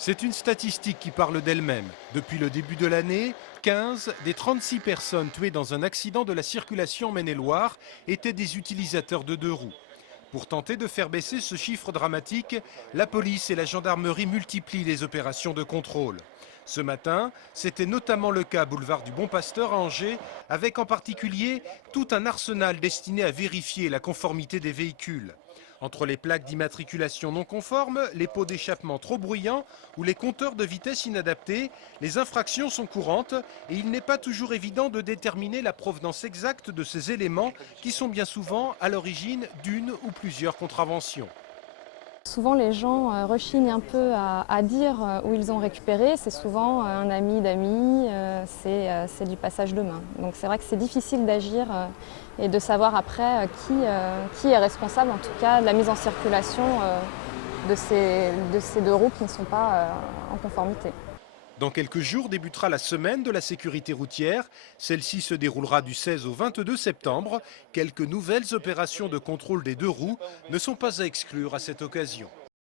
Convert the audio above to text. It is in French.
C'est une statistique qui parle d'elle-même. Depuis le début de l'année, 15 des 36 personnes tuées dans un accident de la circulation en Maine-et-Loire étaient des utilisateurs de deux roues. Pour tenter de faire baisser ce chiffre dramatique, la police et la gendarmerie multiplient les opérations de contrôle. Ce matin, c'était notamment le cas boulevard du Bon Pasteur à Angers, avec en particulier tout un arsenal destiné à vérifier la conformité des véhicules. Entre les plaques d'immatriculation non conformes, les pots d'échappement trop bruyants ou les compteurs de vitesse inadaptés, les infractions sont courantes et il n'est pas toujours évident de déterminer la provenance exacte de ces éléments qui sont bien souvent à l'origine d'une ou plusieurs contraventions. Souvent, les gens rechignent un peu à dire où ils ont récupéré. C'est souvent un ami d'amis, c'est du passage de main. Donc c'est vrai que c'est difficile d'agir et de savoir après qui est responsable, en tout cas, de la mise en circulation de ces deux roues qui ne sont pas en conformité. Dans quelques jours débutera la semaine de la sécurité routière. Celle-ci se déroulera du 16 au 22 septembre. Quelques nouvelles opérations de contrôle des deux roues ne sont pas à exclure à cette occasion.